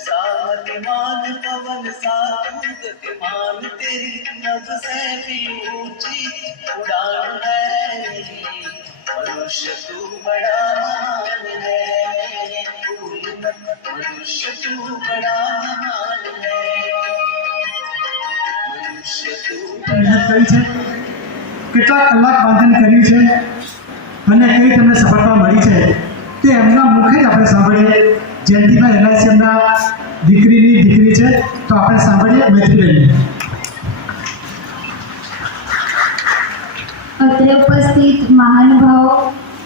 सामतिमान पवन सा गतिमान तेरी नभ से भी उड़ान है मनुष्य तू बड़ा महान है। मनुष्य तू बड़ा महान કેટલા કલાક વાંચન કર્યું છે અને કઈ તમને સફળતા મળી છે તે એમના મુખે જ આપણે સાંભળીએ. જયંતિભાઈ એલઆઈસી એમના દીકરીની દીકરી છે, તો આપણે સાંભળીએ મૈત્રીબેન અત્રે ઉપસ્થિત મહાનુભાવો,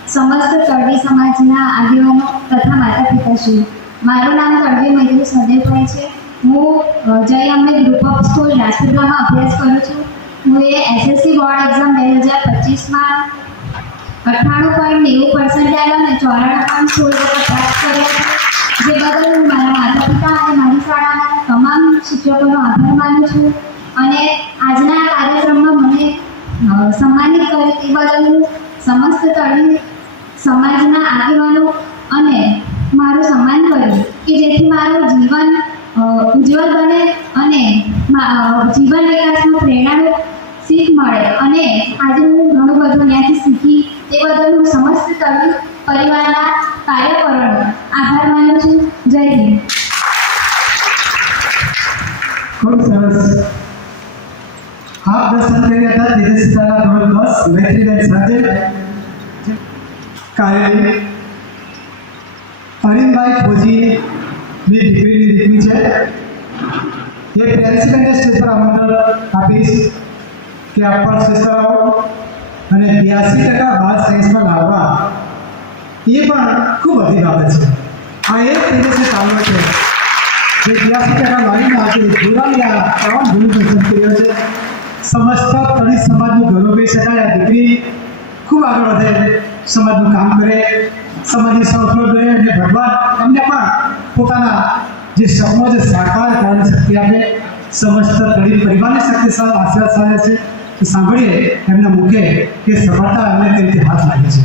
સમસ્ત તળવી સમાજના આગેવાનો તથા માતા પિતાશ્રી મારું નામ તળવી મૈત્રી સદેવભાઈ છે. હું Jay Ambe group of school રાજપીપળામાં અભ્યાસ કરું છું, હું એ એસએસસી બોર્ડ એક્ઝામ બે હજાર પચીસમાં અઠ્ઠાણું પોઈન્ટ નેવું પર્સન્ટાઇલ અને ચોરાણું પોઈન્ટ સોળ ટકા પ્રાપ્ત કર્યા જે બદલ હું મારા માતા પિતા અને મારી શાળાના તમામ શિક્ષકોનો આભાર માનું છું અને આજના કાર્યક્રમમાં મને સન્માનિત કરે એ બદલ હું સમસ્ત તળી સમાજના આગેવાનો અને મારું સન્માન કર્યું કે જેથી મારું ઉજ્જવળ બને અને જીવન વિકાસમાં પ્રેરણા શીખ મળે. અને આજે હું ઘણું બધું ત્યાંથી શીખી, એ બદલ હું સમસ્ત કવિ પરિવારના કાર્યકરોનો આભાર માનું છું. જય હિન્દ. ખૂબ સરસ. આપ દર્શન કર્યા હતા તેજસ્વીતાના ધોરણ દસ, મૈત્રીબેન સાથે. કાયલી અરવિંદભાઈ ફોજીની દીકરીની દીકરી છે. એ પ્રિન્સિપલને સ્ટેજ પર આમંત્રણ આપીશ કે આપ પણ પર અને બ્યાસી ટકા બાર સાયન્સમાં લાવવા. એ પણ ખૂબ અઘરી બાબત છે. આ એક તેજસ્વી કામો છે. જે બ્યાસી ટકા લાવીને આજે જોડાની આ તમામ દર્શન કર્યો છે. સમસ્ત તળિત સમાજનું ગૌરવ કહી શકાય આ દીકરી ખૂબ આગળ વધે, સમાજનું કામ કરે, સમાજની સંસ્કૃત રહે અને ભગવાન એમને પણ પોતાના જે સપનો છે સાકાર કરવાની શક્તિ આપે સમસ્ત તળિત પરિવારને શક્તિ સાથે આશીર્વાદ સાથે છે તો સાંભળીએ એમના મુખે કે સફળતા એમને કઈ રીતે હાથ લાગે છે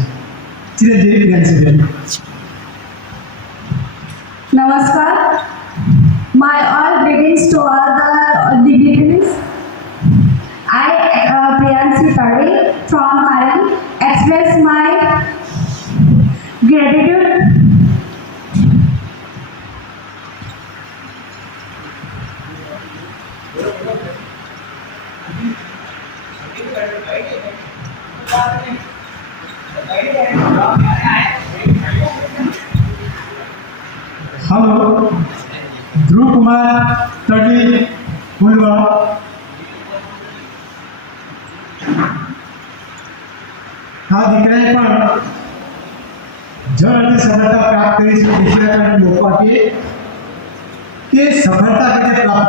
Chiranjeevi પ્રિયંશીબેન Namaskar. My all greetings to all the dignitaries. I, uh, Priyansi Tade from Maran, express my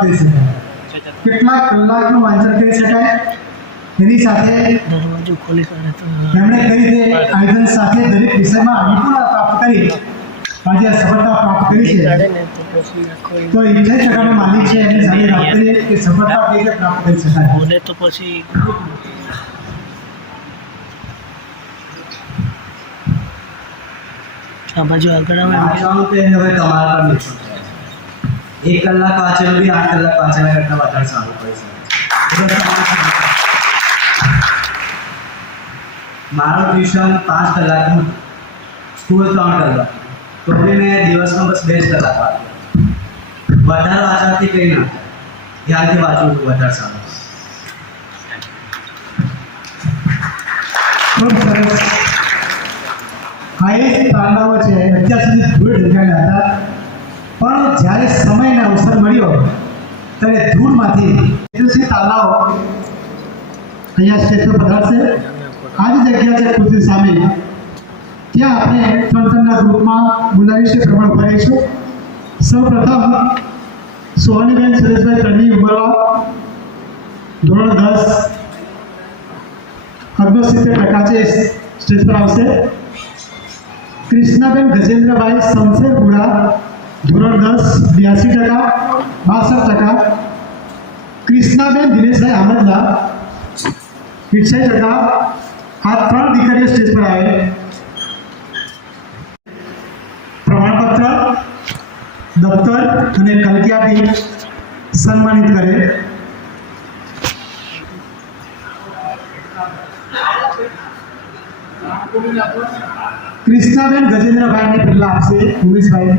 કેવી પ્રાપ્ત કરી શકાય કેટલા કલાકનું વાંચન કરી શકાય એની સાથે દરવાજો ખોલી કાઢે તો એમણે કઈ રીતે આયોજન સાથે દરેક વિષયમાં નિપુણતા પ્રાપ્ત કરી આજે આ સફળતા પ્રાપ્ત કરી છે કાઢે ને તો પછી આખો તો અઠ્યાવીસ ટકાનો માલિક છે એની સાથે વાત કરીએ કે સફળતા કઈ રીતે પ્રાપ્ત કરી શકાય બોલે તો પછી આ બાજુ આગળ આવે ને વાંચવાનું તો એને હવે તમારા પર નિર્ભર છે એક કલાક વાંચેલું બી આઠ કલાક વાંચેલા કરતાં વધારે સારું પડી શકે એટલે તમારે મારું ટ્યુશન પાંચ કલાકનું સ્કૂલ ત્રણ કલાક તો બી મેં દિવસમાં બસ બે જ કલાક વાંચ્યું વધારે વાંચવાથી કંઈ ના થાય ધ્યાનથી વાંચવું વધારે સારું ખૂબ સરસ આ એ તારણાઓ છે અત્યાર સુધી ધૂળ ઢંકાયેલા હતા જ્યારે સમયને અવસર મળ્યો, ત્યારે ધૂળમાંથી તેજસ્વી તારણાઓ અહીંયા સ્ટેજ પર પધારશે. આ જ જગ્યા છે કુદરત સામે. ત્યાં આપણે ત્રણ ત્રણના ગ્રુપમાં બોલાવીશું પ્રમાણ ભરાઈશું સૌ પ્રથમ સોહાનીબેન સુરેશભાઈ ત્રણની ઉંમરવા ધોરણ દસ અગ્નસિત્તેર ટકા છે સ્ટેજ પર આવશે. કૃષ્ણાબેન ગજેન્દ્રભાઈ શમશેરપુરા ધોરણ દસ બ્યાસી ટકા બાસઠ ટકા કૃષ્ણાબેન દિનેશભાઈ આમદલા વિષય તથા આ ત્રણ દીકરીઓ સ્ટેજ પર આવે પ્રમાણપત્ર દફતર અને કલકી આપી સન્માનિત કરે કૃષ્ણાબેન ગજેન્દ્રભાઈને પહેલા આપશે ઉમેશભાઈ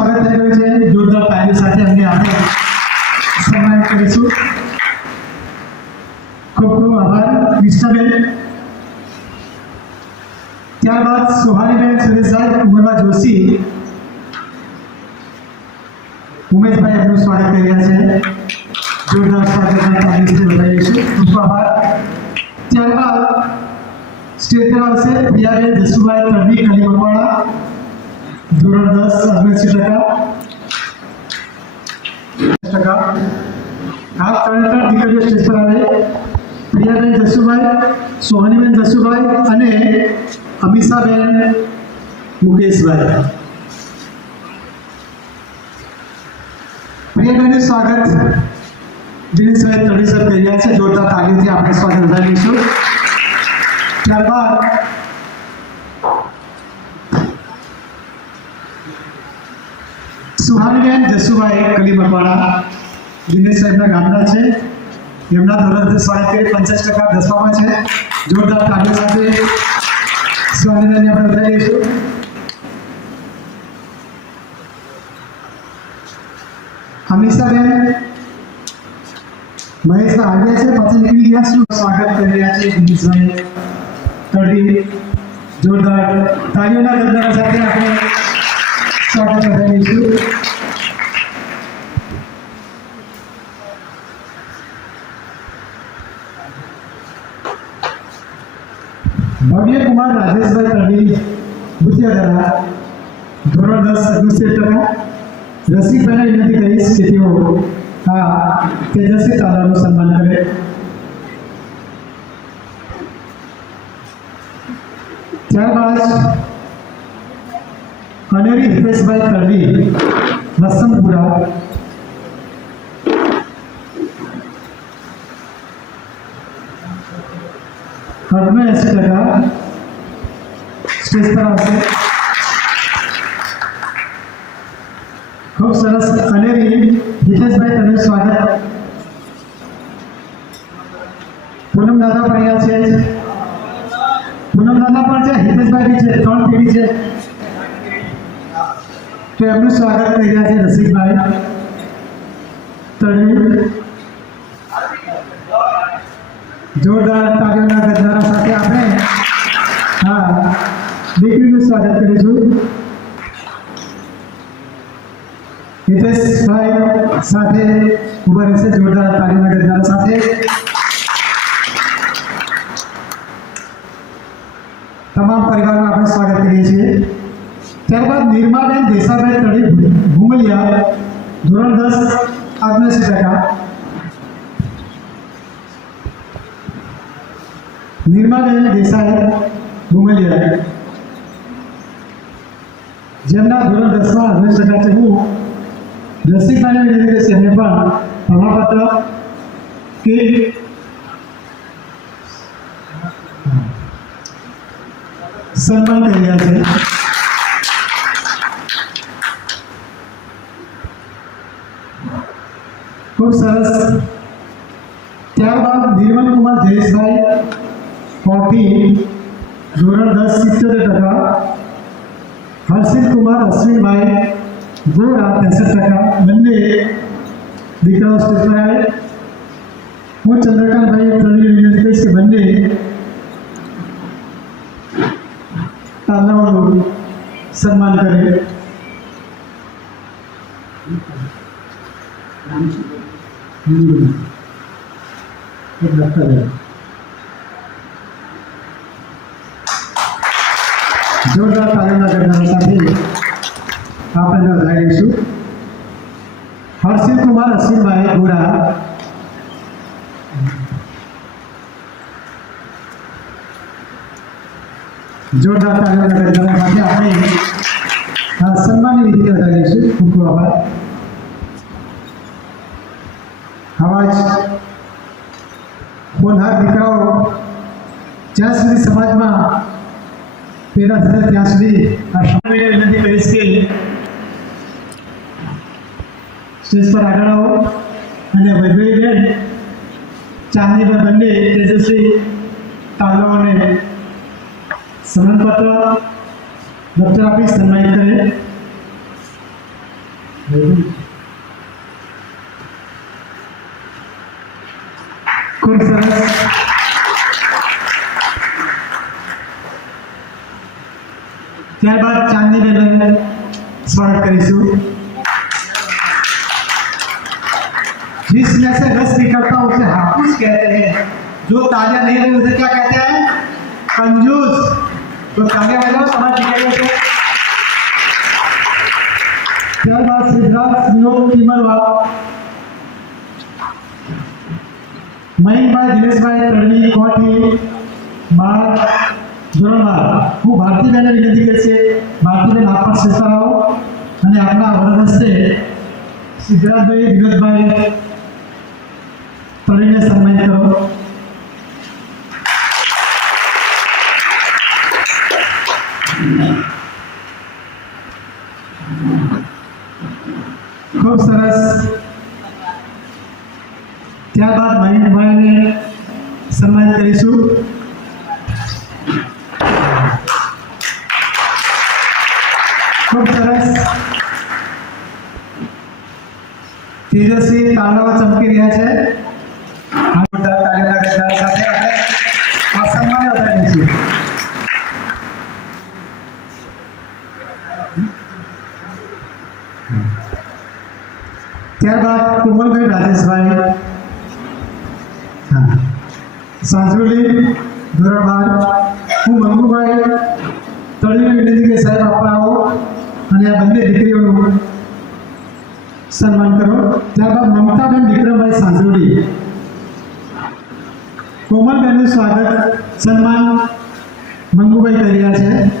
સ્વાગત થઈ રહ્યું છે જોરદાર તાલીઓ સાથે એમને આપણે સન્માનિત કરીશું ખૂબ ખૂબ આભાર કૃષ્ણાબેન ત્યારબાદ સુહાનીબેન સુરેશભાઈ ઉમરવા જોશી ઉમેશભાઈ એમનું સ્વાગત કરી રહ્યા છે જોરદાર સ્વાગતના તાલીઓથી વધાવીશું ખૂબ ખૂબ આભાર ત્યારબાદ સ્ટેજ પર આવશે પ્રિયાબેન જસુભાઈ તરવી કલી મકવાણા ધોરણ દસ ઓગણસી ટકા ટકા આ ત્રણ ત્રણ દીકરીઓ સ્ટેજ પર આવે પ્રિયાબેન જસુભાઈ સોહનીબેન જસુભાઈ અને અમીષાબેન મુકેશભાઈ પ્રિયાબેનનું સ્વાગત દિનેશભાઈ તળીસર કરી રહ્યા છે જોરદાર તાલીઓથી આપણે સ્વાગત વધારીશું ત્યારબાદ સુહાનીબેન જસુભાઈ કલી મકવાડા દિનેશ સાહેબના ગામના છે એમના ધોરણ દસ સ્વાગત કરી પંચાસ ટકા દસમામાં છે જોરદાર તાલીઓ સાથે સુહાનીબેનને આપણે વધારી દઈશું હમીષાબેન મહેશના આવ્યા છે પાછળ નીકળી ગયા શું સ્વાગત કરી રહ્યા છે દિનેશભાઈ તળવી જોરદાર તાળીઓના ગરદારા સાથે આપણે સ્વાગત વધારીશું ભવ્ય કુમાર રાજેશભાઈ તળવી ભૂતિયાદરા ધોરણ દસ અગ્નિશેર ટકા રસિકભાઈને વિનંતી કરીશ કે તેઓ આ તેજસ્વી તાલાનું સન્માન કરે ત્યારબાદ અનેરી હિતેશભાઈ તળવી વસંતપુરા ઓગણએંસી ટકા સ્ટેજ પર આવશે ખૂબ સરસ અનેરી હિતેશભાઈ તને સ્વાગત પૂનમ દાદા પણ અહીંયા છે પૂનમ દાદા પણ છે હિતેશભાઈ બી છે ત્રણ પેઢી છે તો એમનું સ્વાગત કરી રહ્યા છે રસિકભાઈ તળવી જોરદાર તાળીઓના ગજવારા સાથે આપણે હા દીકરીનું સ્વાગત કરીશું હિતેશભાઈ સાથે ઉભા રહેશે જોરદાર તાળીઓના ગજવારા સાથે તમામ પરિવારનું આપણે સ્વાગત કરીએ છીએ ત્યારબાદ નિર્માબેન દેસાભાઈ તળી ભૂમલિયા ધોરણ દસ ઓગણસી ટકા નિર્માબેન દેસાઈ ભૂમલિયા જેમના ધોરણ દસમાં ઓગણીસ ટકા છે હું રસિકભાઈને વિનંતી કરીશ એમને પણ પ્રમાણપત્ર કે સન્માન કરી રહ્યા છે ખૂબ સરસ ત્યારબાદ નિર્મલ કુમાર જયેશભાઈ ફોર્ટી ધોરણ દસ સિત્તોતેર ટકા હર્ષિત કુમાર અશ્વિનભાઈ ગોરા ત્રેસઠ ટકા બંને દીકરાઓ સ્ટેજ પર આવે હું ચંદ્રકાંતભાઈ ત્રણની વિનંતી કરીશ કે બંને તાલાઓનું સન્માન કરે जोरदार तालियाँ करना बताते आपने हर्षिल कुमार असीम भाई बुरा जोरदार तालियाँ करना बताते आपने હોનહાર દીકરાઓ જ્યાં સુધી સમાજમાં પેદા થયા ત્યાં સુધી આ સમય વિનંતી કરીશ કે સ્ટેજ પર આગળ આવો અને વૈભવીબેન, ચાંદીબેન બંને તેજસ્વી તાલો અને સમનપત્ર દફતર આપી સન્માનિત કરે. ખૂબ સરસ ત્યારબાદ ચાંદીબેનને સ્વાગત કરીશું जिसमें से रस निकलता है उसे हाफिज कहते हैं जो ताजा नहीं रहे उसे क्या कहते हैं कंजूस तो ताजा बजाओ समझ निकलिए से ત્યારબાદ સિદ્ધાર્થ વિનોદ તિમરવા મયંકભાઈ દિનેશભાઈ, તડવી, કોઠી બાર ધોરણ બાર હું ભારતીબેનને વિનંતી કરીશ ભારતીબેન આપ પણ શ્રેષ્ઠ આવો અને આપના વરદ હસ્તે સિદ્ધરાજભાઈ વિનોદભાઈ તળીને સન્માનિત કરો ખૂબ સરસ ત્યારબાદ મહેશભાઈને સન્માનિત કરીશું ખૂબ સરસ તેજસ્વી તાંડવો ચમકી રહ્યા છે આ બધા તાળીઓના ગણગણાટ સાથે આપણે આ સન્માન વધારીએ છીએ ત્યારબાદ કોમલભાઈ રાજેશભાઈ હા સાંજુલી ધોરણ બાર હું મંગુભાઈ તળીને વિનંતી કે સાહેબ આપણે આવો અને આ બંને દીકરીઓનું સન્માન કરો. ત્યારબાદ મમતાબેન વિક્રમભાઈ સાંજોડી કોમલબેનનું સ્વાગત, સન્માન મંગુભાઈ કરી રહ્યા છે.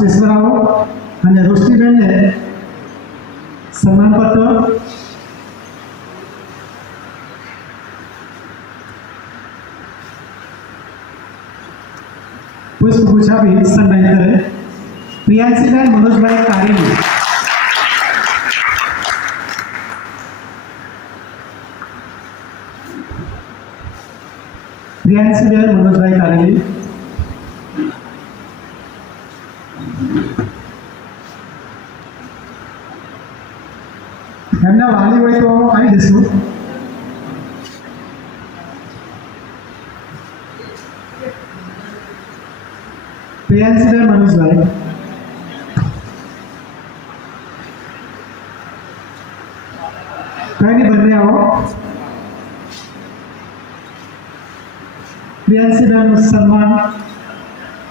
આપ સ્ટેજ પર આવો અને રોશનીબેનને સન્માનપત્ર પુષ્પગુચ્છ આપી સન્માનિત કરે પ્રિયાંશીબેન મનોજભાઈ કારેલી પ્રિયાંશીબેન મનોજભાઈ કારેલી તો આવી જશું પ્રિયાંશીબેન મનોજભાઈ કઈ નહીં બંને આવો પ્રિયાંશીબેનનું સન્માન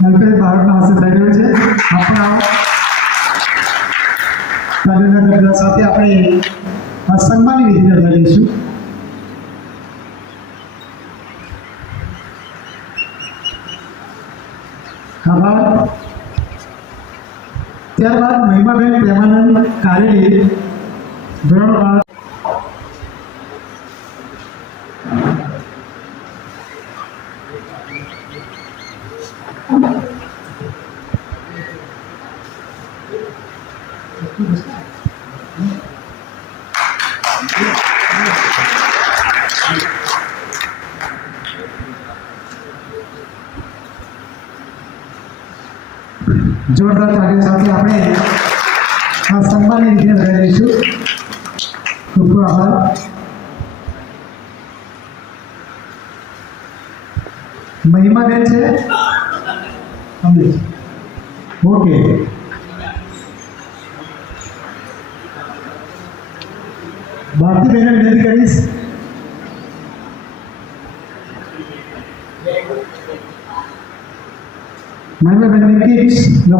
અલ્પેશ ભારતના હસ્તે થઈ રહ્યું છે આપણે આવો તાલીમના ગરબા સાથે આપણે આ સન્માનની વિધિ કરવા જઈશું આભાર ત્યારબાદ મહિમાબેન પ્રેમાનંદ કારેલી ધોરણ બાર જોરદાર તાળીઓ સાથે આપણે આ સન્માનની વિધિ વધારી દઈશું ખૂબ ખૂબ આભાર મહિમાબેન છે અમરેશ ઓકે ભારતીબેનને વિનંતી કરીશ કિટ્સ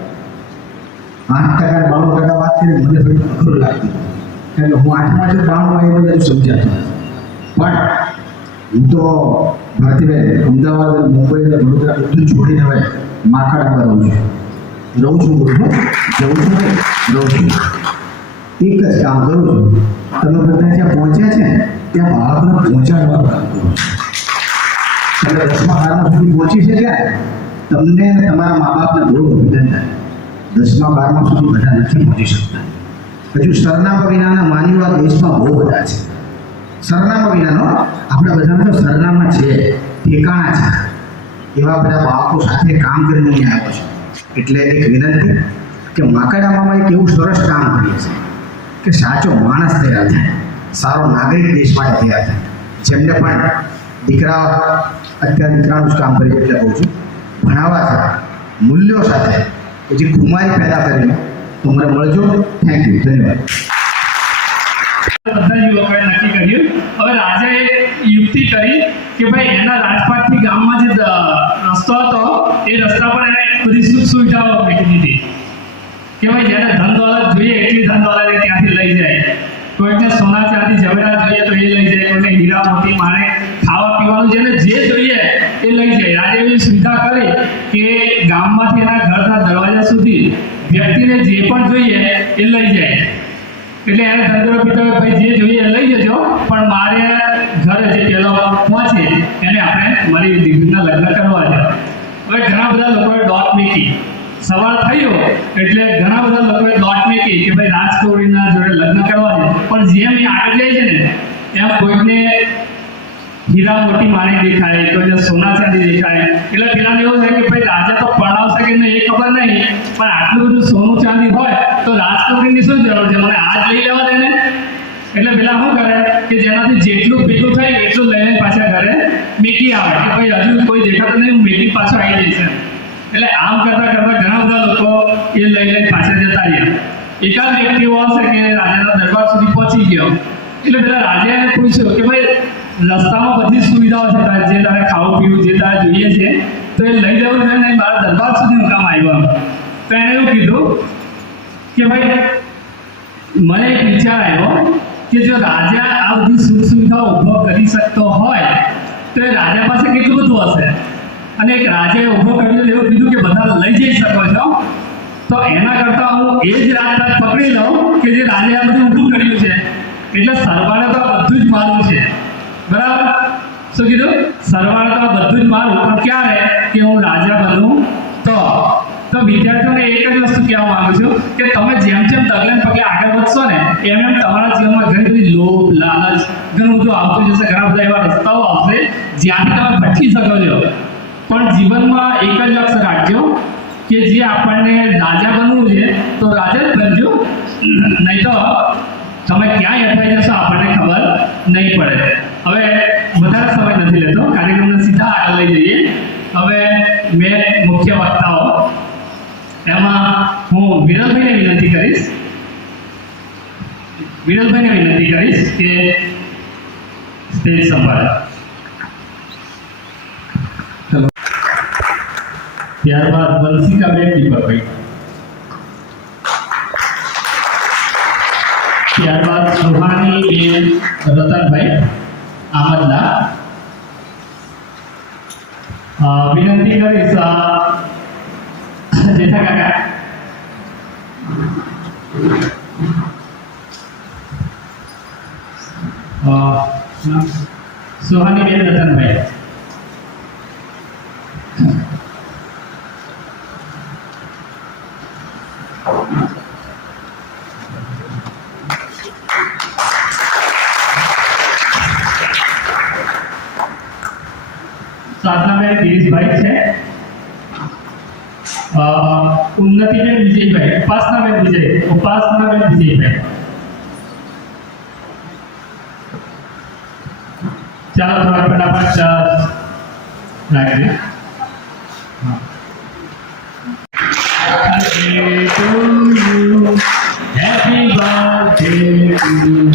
આઠ ટકા બાણું ટકા વાત કરીને મને થોડી અઘરું લાગ્યું કારણ કે હું આઠમાં જ બાણું એ બધું સમજાતું પણ હું તો ભારતીબેન અમદાવાદ મુંબઈ અને વડોદરા બધું છોડીને હવે માખડામાં રહું છું. રહું છું બોલું જઉં છું નહીં, રહું છું. એક જ કામ કરું છું. તમે બધા જ્યાં પહોંચ્યા છે ત્યાં બાળકને પહોંચાડવાનું કામ કરું છું. તમે દસમા બારમા સુધી પહોંચી શક્યા? તમને તમારા મા બાપને બહુ અભિનંદન દસમા, બારમા સુધી બધા નથી પહોંચી શકતા. હજુ સરનામા વિનાના માનવીઓ દેશમાં બહુ બધા છે. સરનામા વિનાનો આપણા બધાના તો સરનામા છે, ઠેકાણા છે. એવા બધા બાળકો સાથે કામ કરીને અહીંયા આવ્યો છે. એટલે એક વિનંતી કે માકડામાં એક એવું સરસ કામ કરીએ છે કે સાચો માણસ તૈયાર થાય. સારો નાગરિક દેશ માટે તૈયાર થાય. જેમને પણ દીકરા અત્યારે દીકરાનું જ કામ કરી એટલે કહું છું, ભણાવવા સાથે, મૂલ્યો સાથે જે કુમારી પેદા કરીને તો મળજો. થેન્ક યુ ધન્યવાદ. બધા યુવકોએ નક્કી કર્યું. હવે રાજાએ યુક્તિ કરી કે ભાઈ એના રાજપાટથી ગામમાં જે રસ્તો હતો, એ રસ્તા પર એને સુખ સુવિધાઓ મૂકી કે ભાઈ જેને ધન દોલત જોઈએ, એટલી ધન દોલત એ ત્યાંથી લઈ જાય કોઈકને સોના ચાંદી ઝવેરા જોઈએ તો એ લઈ જાય કોઈને હીરા મોતી માણે ખાવા પીવાનું જેને જે જોઈએ એ લઈ જાય રાજે એવી સુવિધા કરી કે ગામમાંથી એના ઘરના દરવાજા સુધી વ્યક્તિને જે પણ જોઈએ એ લઈ જાય. એટલે એને ધંધો પીતો ભાઈ જે જોઈએ લઈ જજો, પણ મારે ઘરે જે પહેલો પહોંચે એને આપણે મારી દીકરીના લગ્ન કરવા છે. હવે ઘણા બધા લોકોએ ડોટ મૂકી. સવાલ થયો એટલે ઘણા બધા લોકોએ ડોટ મૂકી કે ભાઈ રાજકૌરીના જોડે લગ્ન કરવા છે. પણ જેમ એ આગળ જાય છે ને, એમ કોઈકને હીરા મોટી માણી દેખાય કોઈને સોના ચાંદી દેખાય. એટલે પેલાને એવું થાય કે ભાઈ રાજા તો પરણાવશે કે નહીં એ ખબર નહીં, પણ આટલું બધું સોનું ચાંદી હોય તો રાજકુમારીની શું જરૂર છે? મને આજ લઈ લેવા દે ને. એટલે પેલા શું કરે કે જેનાથી જેટલું ભેગું થાય એટલું લઈને પાછા ઘરે મેકી આવે. કે ભાઈ હજુ કોઈ દેખાતું નહીં મેકી પાછો આવી જઈશ. એટલે આમ કરતા કરતા ઘણા બધા લોકો એ લઈ લઈને પાછા જતા રહ્યા. એકાદ વ્યક્તિ એવો હશે કે રાજાના દરબાર સુધી પહોંચી ગયો. એટલે પેલા રાજાને પૂછ્યું કે ભાઈ, રસ્તામાં બધી સુવિધાઓ છે જે તારે ખાવું પીવું જે તારે જોઈએ છે તો એ લઈ જવું છે ને મારા દરબાર સુધી કામ આવ્યો. તો એણે એવું કીધું કે ભાઈ, મને એક વિચાર આવ્યો કે જો રાજા આ બધી સુખ સુવિધાઓ ઊભો કરી શકતો હોય, તો એ રાજા પાસે કેટલું બધું હશે? અને એક રાજાએ ઊભો કર્યો એવું કીધું કે બધા લઈ જઈ શકો છો. તો એના કરતાં હું એ જ રાજપાટ પકડી લઉં કે જે રાજાએ આ બધું ઊભું કર્યું છે. એટલે સરવાળે તો બધું જ મારું છે. બરાબર? શું કીધું સરવાળો તો બધું જ મારું, પણ ક્યારે કે હું રાજા બનું? તો તો વિદ્યાર્થીઓને એક જ વસ્તુ કહેવા માંગુ છું કે તમે જેમ જેમ ડગલે પગલે આગળ વધશો ને, એમ એમ તમારા જીવનમાં ઘણી બધી લોભ, લાલચ, ઘણું બધું આવતું જશે, ઘણા બધા એવા રસ્તાઓ આવશે જ્યાંથી તમે બચી શકો છો. પણ જીવનમાં એક જ લક્ષ્ય રાખજો કે જે આપણને રાજા બનવું છે, તો રાજા જ બનજો. નહીં તો તમે ક્યાંય અટવાઈ જશો આપણને ખબર નહીં પડે. હવે વધારે સમય નથી લેતો. કાર્યક્રમને સીધા આગળ લઈ જઈએ. હવે મેં મુખ્ય વક્તાઓ. એમાં હું વિરલભાઈને વિનંતી કરીશ. વિરલભાઈને વિનંતી કરીશ કે સ્ટેજ સંભાળે. ત્યારબાદ વંશિકાબેન દીપકભાઈ. ત્યારબાદ સુહાની બેન રતનભાઈ. अहमदला विनंती करीस जेठा काका सुहानी बेन रतन भाई गिरीश भाई से उन्नति में विजय भाई उपासना में विजय, उपासना में विजय भाई चलो, थोड़ा फटाफट लाएँगे हाँ। Happy birthday to you.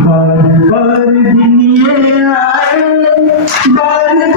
बार बार दिन ये आए बार